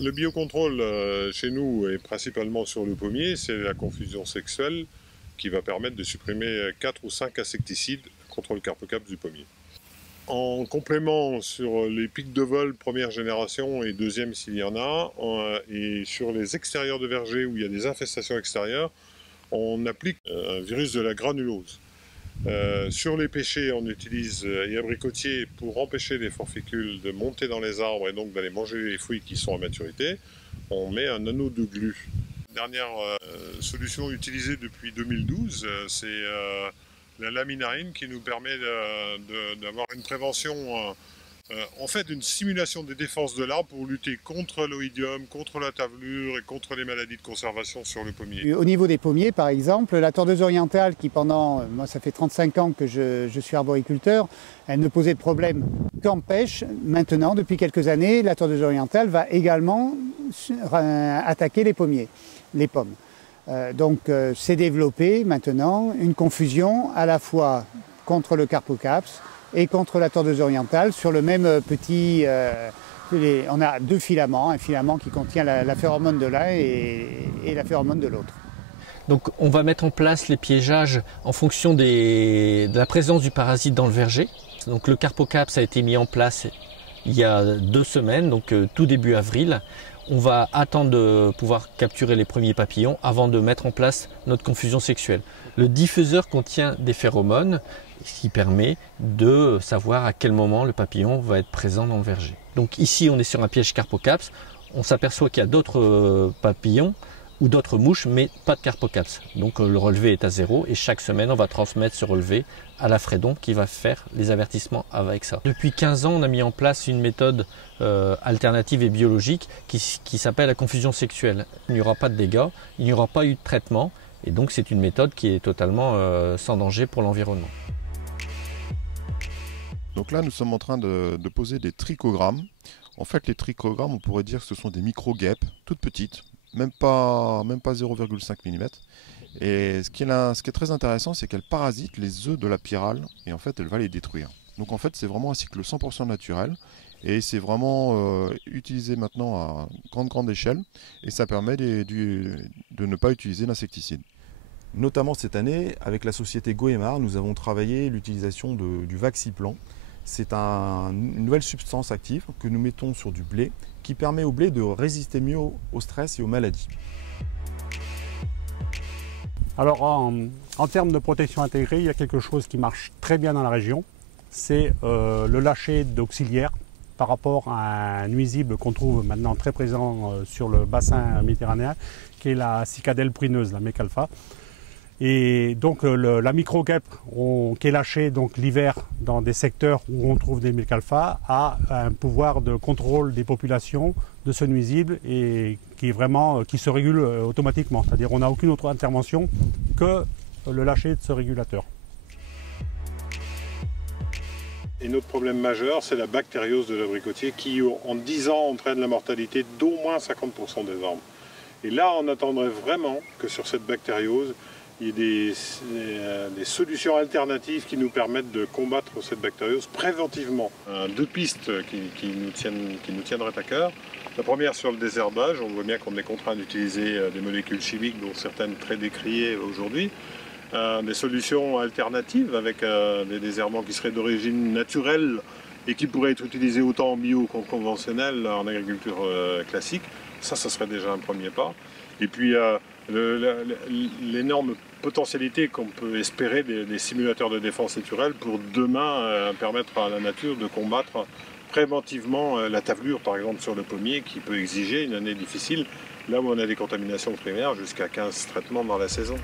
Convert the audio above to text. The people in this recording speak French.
Le biocontrôle chez nous est principalement sur le pommier, c'est la confusion sexuelle qui va permettre de supprimer 4 ou 5 insecticides contre le carpocaps du pommier. En complément sur les pics de vol première génération et deuxième s'il y en a, et sur les extérieurs de verger où il y a des infestations extérieures, on applique un virus de la granulose. Sur les pêchers, on utilise et abricotiers pour empêcher les forficules de monter dans les arbres et donc d'aller manger les fruits qui sont à maturité. On met un anneau de glu. Dernière solution utilisée depuis 2012, c'est la laminarine qui nous permet d'avoir une prévention, en fait une simulation des défenses de l'arbre pour lutter contre l'oïdium, contre la tavelure et contre les maladies de conservation sur le pommier. Au niveau des pommiers par exemple, la tordeuse orientale qui moi ça fait 35 ans que je suis arboriculteur, elle ne posait de problème qu'en pêche. Maintenant, depuis quelques années, la tordeuse orientale va également attaquer les pommiers, les pommes. Donc c'est développé maintenant une confusion à la fois contre le carpocaps et contre la tordeuse orientale sur le même petit... on a deux filaments, un filament qui contient la phéromone de l'un et la phéromone de l'autre. Donc on va mettre en place les piégeages en fonction de la présence du parasite dans le verger. Donc le carpocaps a été mis en place il y a 2 semaines, donc tout début avril. On va attendre de pouvoir capturer les premiers papillons avant de mettre en place notre confusion sexuelle. Le diffuseur contient des phéromones, ce qui permet de savoir à quel moment le papillon va être présent dans le verger. Donc ici on est sur un piège carpocaps, on s'aperçoit qu'il y a d'autres papillons ou d'autres mouches, mais pas de carpocaps. Donc le relevé est à 0 et chaque semaine on va transmettre ce relevé à la Fredon qui va faire les avertissements avec ça. Depuis 15 ans on a mis en place une méthode alternative et biologique qui s'appelle la confusion sexuelle. Il n'y aura pas de dégâts, il n'y aura pas eu de traitement et donc c'est une méthode qui est totalement sans danger pour l'environnement. Donc là nous sommes en train de poser des trichogrammes. En fait les trichogrammes on pourrait dire que ce sont des micro-guêpes toutes petites, même pas 0,5 mm. Et ce qui est très intéressant, c'est qu'elle parasite les œufs de la pyrale et en fait elle va les détruire. Donc en fait c'est vraiment un cycle 100% naturel et c'est vraiment utilisé maintenant à grande échelle et ça permet de ne pas utiliser d'insecticides. Notamment cette année, avec la société Goemar, nous avons travaillé l'utilisation du Vaxiplan. C'est une nouvelle substance active que nous mettons sur du blé qui permet au blé de résister mieux au stress et aux maladies. Alors en termes de protection intégrée, il y a quelque chose qui marche très bien dans la région. C'est le lâcher d'auxiliaires par rapport à un nuisible qu'on trouve maintenant très présent sur le bassin méditerranéen, qui est la cicadelle pruineuse, la Mecalpha. Et donc la micro-guêpe qui est lâchée l'hiver dans des secteurs où on trouve des Mecalpha a un pouvoir de contrôle des populations de ce nuisible et qui se régule automatiquement. C'est-à-dire on n'a aucune autre intervention que le lâcher de ce régulateur. Et notre problème majeur, c'est la bactériose de l'abricotier qui, en 10 ans, entraîne la mortalité d'au moins 50% des arbres. Et là, on attendrait vraiment que sur cette bactériose, il y a des solutions alternatives qui nous permettent de combattre cette bactériose préventivement. 2 pistes qui nous tiendraient à cœur. La première sur le désherbage, on voit bien qu'on est contraint d'utiliser des molécules chimiques dont certaines très décriées aujourd'hui. Des solutions alternatives avec des désherbants qui seraient d'origine naturelle et qui pourraient être utilisés autant en bio qu'en conventionnel en agriculture classique. Ça serait déjà un premier pas. Et puis l'énorme potentialité qu'on peut espérer des simulateurs de défense naturelle pour demain permettre à la nature de combattre préventivement la tavelure par exemple sur le pommier qui peut exiger une année difficile là où on a des contaminations primaires jusqu'à 15 traitements dans la saison.